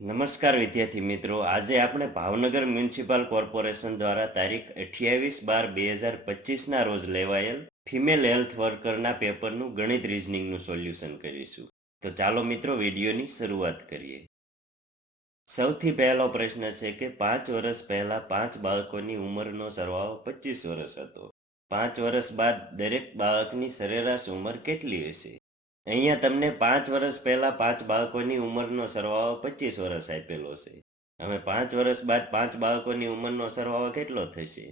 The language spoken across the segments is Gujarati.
નમસ્કાર વિદ્યાર્થી મિત્રો, આજે આપણે ભાવનગર મ્યુનિસિપલ કોર્પોરેશન દ્વારા તારીખ 28/12/2025ના રોજ લેવાયેલ ફિમેલ હેલ્થ વર્કરના પેપરનું ગણિત રીઝનિંગનું સોલ્યુશન કરીશું. તો ચાલો મિત્રો વિડીયોની શરૂઆત કરીએ. સૌથી પહેલો પ્રશ્ન છે કે 5 વર્ષ પહેલા 5 બાળકોની ઉંમરનો સરવાળો 25 વર્ષ હતો. 5 વર્ષ બાદ દરેક બાળકની સરેરાશ ઉંમર કેટલી હશે? અહીંયા તમને 5 વર્ષ પહેલા 5 બાળકોની ઉંમરનો સરવાળો 25 વર્ષ આપેલો છે. હવે 5 વર્ષ બાદ 5 બાળકોની ઉંમરનો સરવાળો કેટલો થશે?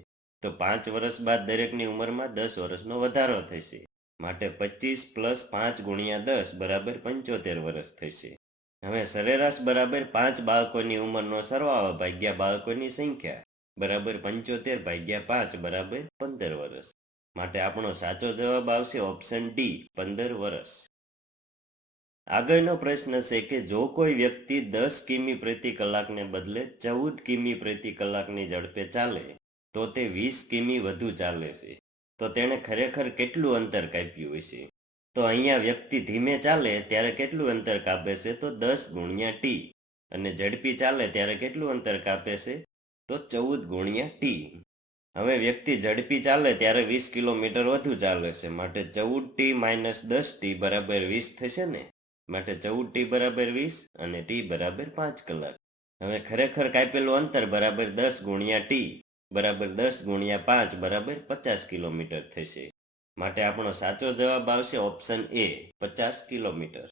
તો 5 વર્ષ બાદ દરેકની ઉંમરમાં 10 વર્ષનો વધારો થશે. માટે 25 + 5 × 10 બરાબર 75 વર્ષ થશે. હવે સરેરાશ બરાબર 5 બાળકોની ઉંમરનો સરવાળો ભાગ્યા બાળકોની સંખ્યા બરાબર 75 / 5 બરાબર 15 વર્ષ. માટે આપણો સાચો જવાબ આવશે ઓપ્શન ડી, 15 વર્ષ. આગળનો પ્રશ્ન છે કે જો કોઈ વ્યક્તિ 10 કિમી પ્રતિ કલાકને બદલે 14 કિમી પ્રતિ કલાકની ઝડપે ચાલે તો તે 20 કિમી વધુ ચાલે છે, તો તેણે ખરેખર કેટલું અંતર કાપ્યું હશે? તો અહીંયા વ્યક્તિ ધીમે ચાલે ત્યારે કેટલું અંતર કાપે છે? તો 10 × t. અને ઝડપી ચાલે ત્યારે કેટલું અંતર કાપે છે? તો 14 × t. હવે વ્યક્તિ ઝડપી ચાલે ત્યારે 20 કિલોમીટર વધુ ચાલે છે, માટે 14t - 10t બરાબર 20 થશે ને? માટે 14t બરાબર 20 અને t બરાબર 5 કલાક. હવે ખરેખર કાપેલું અંતર બરાબર 10 × t બરાબર 10 × 5 બરાબર 50 કિલોમીટર થશે. માટે આપણો સાચો જવાબ આવશે ઓપ્શન એ, 50 કિલોમીટર.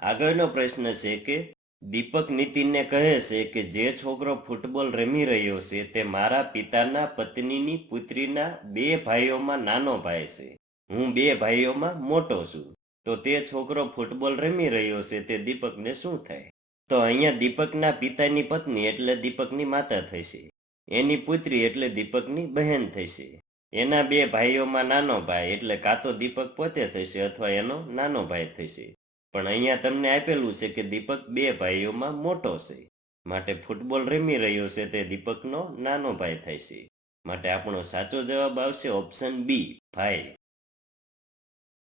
આગળનો પ્રશ્ન છે કે દીપક નીતિનને કહે છે કે જે છોકરો ફૂટબોલ રમી રહ્યો છે તે મારા પિતાના પત્નીની પુત્રીના 2 ભાઈઓમાં નાનો ભાઈ છે. હું 2 ભાઈઓમાં મોટો છું. તો તે છોકરો ફૂટબોલ રમી રહ્યો છે તે દીપકને શું થાય? તો અહીંયા દીપકના પિતાની પત્ની એટલે દીપકની માતા થશે. એની પુત્રી એટલે દીપકની બહેન થશે. એના 2 ભાઈઓમાં નાનો ભાઈ એટલે કાં તો દીપક પોતે થશે અથવા એનો નાનો ભાઈ થશે. પણ અહીંયા તમને આપેલું છે કે દીપક 2 ભાઈઓમાં મોટો છે. માટે ફૂટબોલ રમી રહ્યો છે તે દીપકનો નાનો ભાઈ થાય છે. માટે આપણો સાચો જવાબ આવશે ઓપ્શન બી, ભાઈ.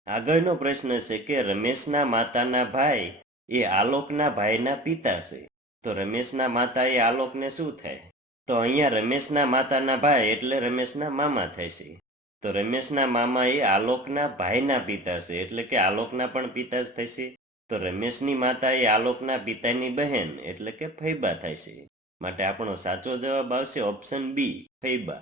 આગળનો પ્રશ્ન છે કે રમેશના માતાના ભાઈ એ આલોકના ભાઈના પિતા છે. તો રમેશના માતા એ આલોકને શું થાય? તો અહીંયા રમેશના માતાના ભાઈ એટલે રમેશના મામા થાય છે. તો રમેશના મામા એ આલોકના ભાઈના પિતા છે, એટલે કે આલોકના પણ પિતા જ થશે. તો રમેશની માતા એ આલોકના પિતાની બહેન એટલે કે ફૈબા થાય છે. માટે આપણો સાચો જવાબ આવશે ઓપ્શન બી, ફૈબા.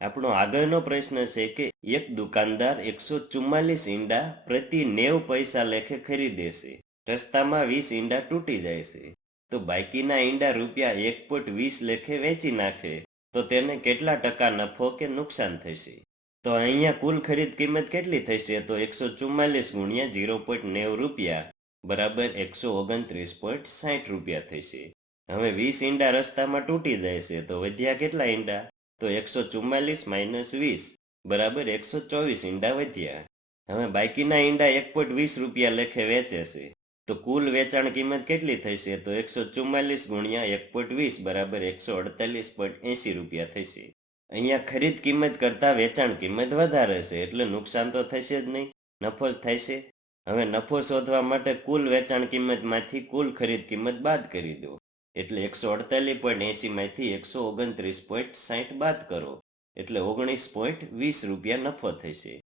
આપણો આગળનો પ્રશ્ન છે કે એક દુકાનદાર 144 ઈંડા પ્રતિ 90 પૈસા લેખે ખરીદે છે. રસ્તામાં 20 ઈંડા તૂટી જાય છે. તો બાકીના ઈંડા રૂપિયા 1.20 લેખે વેચી નાખે તો તેને કેટલા ટકા નફો કે નુકસાન થશે? તો અહીંયા કુલ ખરીદ કિંમત કેટલી થશે? તો 144 × 0.90 રૂપિયા બરાબર 129.60 રૂપિયા થશે. હવે 20 ઈંડા રસ્તામાં તૂટી જાય છે તો વધ્યા કેટલા ઈંડા? તો 144 - 20 બરાબર 124 ઈંડા વધ્યા. હવે બાકીના ઈંડા 1.20 રૂપિયા લેખે વેચે છે. તો કુલ વેચાણ કિંમત કેટલી થશે? તો 144 × 1.20 બરાબર 148.80 રૂપિયા થશે. અહીંયા ખરીદ કિંમત કરતાં વેચાણ કિંમત વધારે છે એટલે નુકસાન તો થશે જ નહીં, નફો જ થશે. હવે નફો શોધવા માટે કુલ વેચાણ કિંમતમાંથી કુલ ખરીદ કિંમત બાદ કરી દો. એટલે 148.80 માંથી 129.60 બાદ કરો એટલે 19.20 રૂપિયા નફો થશે.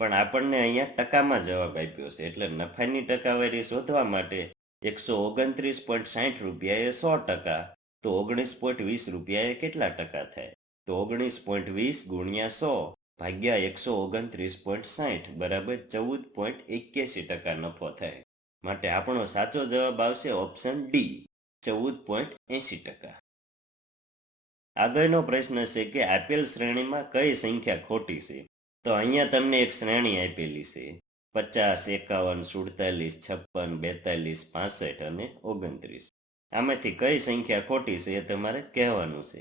પણ આપણને અહીંયા ટકામાં જવાબ આપ્યો છે એટલે નફાની ટકાવારી શોધવા માટે 129.60 રૂપિયા એ 100%, તો 19.20 રૂપિયા એ કેટલા ટકા થાય? તો 19.20 × 100 ભાગ્યા 129.60 બરાબર 14.81% નફો થાય. માટે આપણો સાચો જવાબ આવશે ઓપ્શન ડી, 14.80%. આગળનો પ્રશ્ન છે કે આપેલ શ્રેણીમાં કઈ સંખ્યા ખોટી છે? તો અહીંયા તમને એક શ્રેણી આપેલી છે 50, 51, 47, 56, 42, 65 અને 29. આમાંથી કઈ સંખ્યા ખોટી છે એ તમારે કહેવાનું છે.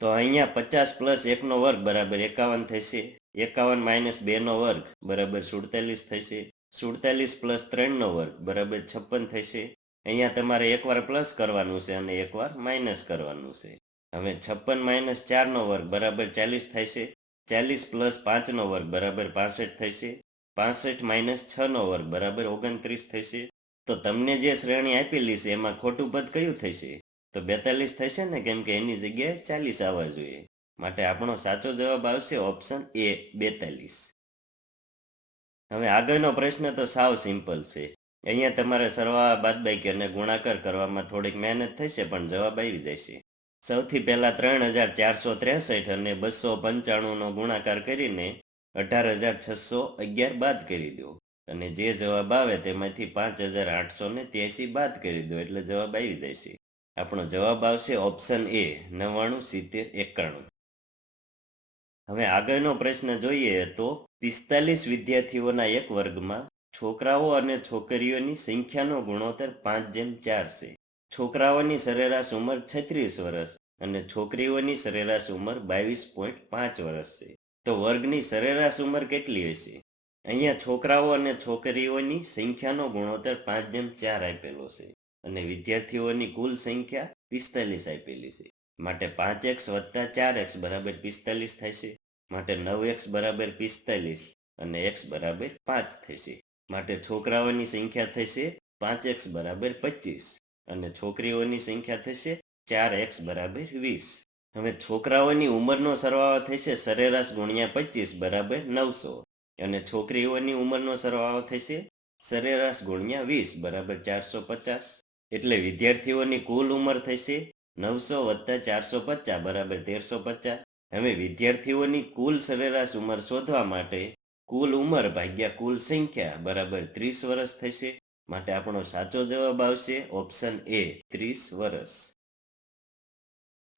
તો અહીંયા 50 + 1 નો વર્ગ બરાબર 51 થશે. 51 - 2 નો વર્ગ બરાબર 47 થશે. 47 + 3 નો વર્ગ બરાબર 56 થશે. અહીંયા તમારે એકવાર પ્લસ કરવાનું છે અને એકવાર માઇનસ કરવાનું છે. હવે 56 - 4 નો વર્ગ બરાબર 40 થશે. 40 + 5 નો વર્ગ બરાબર 65 થશે. 65 - 6 નો વર્ગ બરાબર 29 થશે. તો તમને જે શ્રેણી આપેલી છે એમાં ખોટું પદ કયું થશે? તો 42 થશે ને, કેમ કે એની જગ્યાએ 40 આવવા જોઈએ. માટે આપણો સાચો જવાબ આવશે ઓપ્શન એ 42. હવે આગળનો પ્રશ્ન તો સાવ સિમ્પલ છે. અહીંયા તમારે સરવાળા બાદબાકી અને ગુણાકાર કરવામાં થોડીક મહેનત થશે, પણ જવાબ આવી જશે. સૌથી પહેલા 3463 અને 295 નો ગુણાકાર કરીને 18611 બાદ કરી દો, અને જે જવાબ આવે તેમાંથી 5883 બાદ કરી દો, એટલે જવાબ આવી જશે. આપણો જવાબ આવશે ઓપ્શન એ 99 70 91. હવે આગળનો પ્રશ્ન જોઈએ તો 45 વિદ્યાર્થીઓના એક વર્ગમાં છોકરાઓ અને છોકરીઓની સંખ્યાનો ગુણોત્તર 5:4 છે. છોકરાઓની સરેરાશ ઉંમર 36 વર્ષ અને છોકરીઓની સરેરાશ ઉંમર 22.5 વર્ષ છે. તો વર્ગની સરેરાશ ઉંમર કેટલી હશે? અહીંયા છોકરાઓ અને છોકરીઓની સંખ્યાનો ગુણોત્તર 5:4 આપેલો છે અને વિદ્યાર્થીઓની કુલ સંખ્યા 45 આપેલી છે. માટે 5x વત્તા 4x બરાબર 45 થશે. માટે 9x બરાબર 45 અને x બરાબર 5 થશે. માટે છોકરાઓની સંખ્યા થશે 5x બરાબર 25 અને છોકરીઓની સંખ્યા થશે 4x બરાબર 20. હવે છોકરાઓની ઉંમરનો સરવાળો થશે સરેરાશ ગુણ્યા 25 બરાબર 900 અને છોકરીઓની ઉંમરનો સરવાળો થશે સરેરાશ ગુણ્યા 20 બરાબર 450. એટલે વિદ્યાર્થીઓની કુલ ઉંમર થશે 900 વત્તા 450 બરાબર 1350. હવે વિદ્યાર્થીઓની કુલ સરેરાશ ઉંમર શોધવા માટે કુલ ઉંમર ભાગ્યા કુલ સંખ્યા બરાબર 30 વર્ષ થશે. માટે આપણો સાચો જવાબ આવશે ઓપ્શન એ 30 વર્ષ.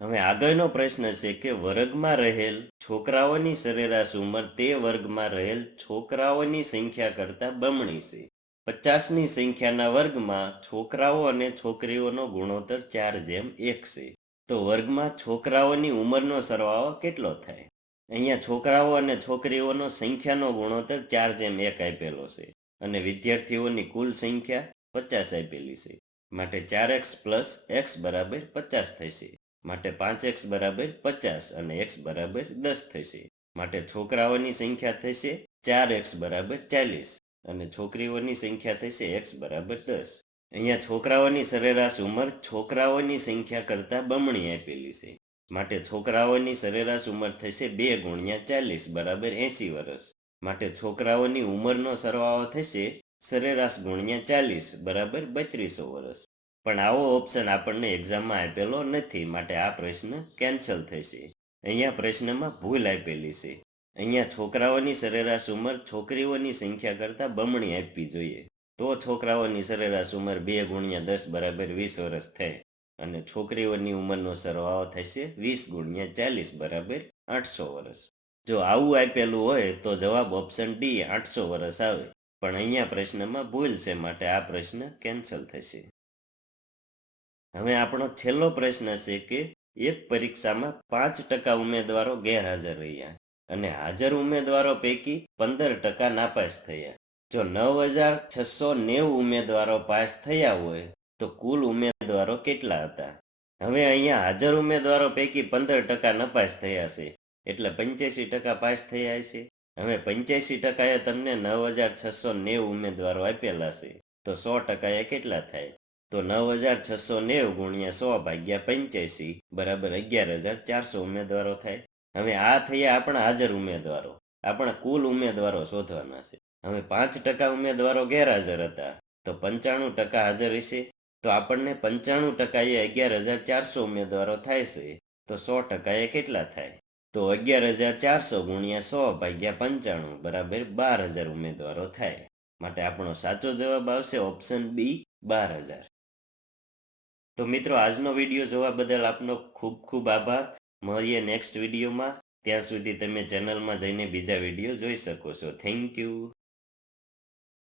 હવે આગળનો પ્રશ્ન છે કે વર્ગમાં રહેલ છોકરાઓની સરેરાશ ઉંમર તે વર્ગમાં રહેલ છોકરાઓની સંખ્યા કરતાં બમણી છે. 50ની સંખ્યાના વર્ગમાં છોકરાઓ અને છોકરીઓનો ગુણોત્તર 4:1 છે. તો વર્ગમાં છોકરાઓની ઉંમરનો સરવાળો કેટલો થાય? અહીંયા છોકરાઓ અને છોકરીઓનો સંખ્યાનો ગુણોત્તર 4:1 આપેલો છે અને વિદ્યાર્થીઓની કુલ સંખ્યા 50 આપેલી છે. માટે 4x પ્લસ x બરાબર 50 થશે. માટે 5x બરાબર 50 અને x બરાબર 10 થશે. માટે છોકરાઓની સંખ્યા થશે 4x બરાબર 40 અને છોકરીઓની સંખ્યા થશે x બરાબર 10. અહીંયા છોકરાઓની સરેરાશ ઉંમર છોકરાઓની સંખ્યા કરતાં બમણી આપેલી છે. માટે છોકરાઓની સરેરાશ ઉંમર થશે 2 ગુણ્યા 40 બરાબર 80 વર્ષ. માટે છોકરાઓની ઉંમરનો સરવાળો થશે સરેરાશ ગુણ્યા 40 બરાબર 3200 વર્ષ. પણ આવો ઓપ્શન આપણને એક્ઝામમાં આપેલો નથી, માટે આ પ્રશ્ન કેન્સલ થશે. અહીંયા પ્રશ્નમાં ભૂલ આપેલી છે. અહીંયા છોકરાઓની સરેરાશ ઉંમર છોકરીઓની સંખ્યા કરતાં બમણી આપવી જોઈએ. તો છોકરાઓની સરેરાશ ઉંમર 2 ગુણ્યા 10 બરાબર 20 વર્ષ થાય અને છોકરીઓની ઉંમરનો સરવાળો થશે 20 ગુણ્યા 40 બરાબર 800 વર્ષ. જો આવું આપેલું હોય તો જવાબ ઓપ્શન ડી 800 વર્ષ આવે, પણ અહીંયા પ્રશ્નમાં ભૂલ છે, માટે આ પ્રશ્ન કેન્સલ થશે. હવે આપણો છેલ્લો પ્રશ્ન છે કે એક પરીક્ષામાં 5% ઉમેદવારો ગેરહાજર રહ્યા અને હાજર ઉમેદવારો પૈકી 15% નાપાસ થયા. જો 9690 ઉમેદવારો પાસ થયા હોય તો કુલ ઉમેદવારો કેટલા હતા? હવે અહીંયા હાજર ઉમેદવારો પૈકી 15% નપાસ થયા છે, એટલે 85% પાસ થયા છે. હવે 85% તમને 9690 ઉમેદવારો આપેલા છે, તો 100% એ કેટલા થાય? તો 9690 ગુણ્યા 100 ભાગ્યા 85 બરાબર 11400 ઉમેદવારો થાય. હવે આ થયા આપણા હાજર ઉમેદવારો. આપણા કુલ ઉમેદવારો શોધવાના છે. હવે 5% ઉમેદવારો ગેરહાજર હતા, તો 95% હાજર હશે. તો આપણને 95% એ 11400 ઉમેદવારો થાય છે, તો 100% એ કેટલા થાય? તો 11400 ગુણ્યા 100 ભાગ્યા 95 બરાબર 12000 ઉમેદવારો થાય. માટે આપણો સાચો જવાબ આવશે ઓપ્શન બી 12000. તો મિત્રો, આજનો વિડીયો જોવા બદલ આપનો ખૂબ ખૂબ આભાર. મળીએ નેક્સ્ટ વિડીયોમાં. ત્યાં સુધી તમે ચેનલમાં જઈને બીજા વિડીયો જોઈ શકો છો. Thank you.